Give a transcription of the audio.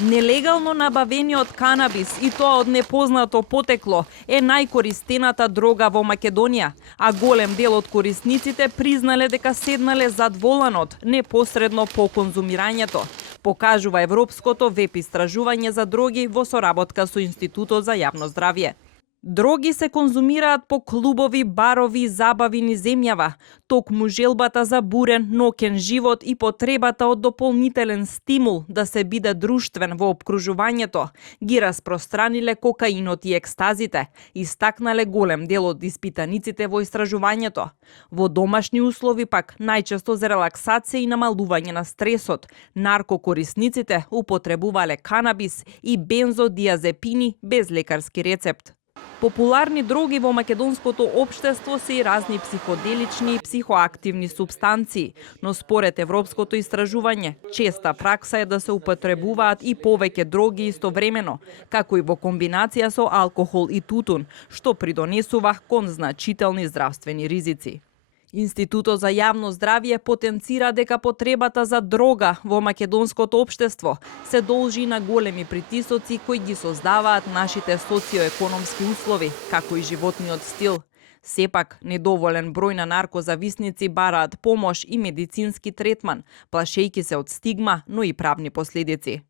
Нелегално набавениот канабис, и тоа од непознато потекло, е најкористената дрога во Македонија, а голем дел од корисниците признале дека седнале зад воланот непосредно по конзумирањето, покажува европското веб истражување за дроги во соработка со Институтот за јавно здравје. Дроги се конзумираат по клубови, барови и забави низ земјава. Токму желбата за бурен, ноќен живот и потребата од дополнителен стимул да се биде друштвен во опкружувањето ги распространиле кокаинот и екстазите, истакнале голем дел од испитаниците во истражувањето. Во домашни услови пак, најчесто за релаксација и намалување на стресот, наркокорисниците употребувале канабис и бензодиазепини без лекарски рецепт. Популарни дроги во македонското општество се и разни психоделични и психоактивни супстанции, но според европското истражување, честа пракса е да се употребуваат и повеќе дроги истовремено, како и во комбинација со алкохол и тутун, што придонесува кон значителни здравствени ризици. Институтот за јавно здравје потенцира дека потребата за дрога во македонското општество се должи на големи притисоци кои ги создаваат нашите социоекономски услови, како и животниот стил. Сепак, недоволен број на наркозависници бараат помош и медицински третман, плашејќи се од стигма, но и правни последици.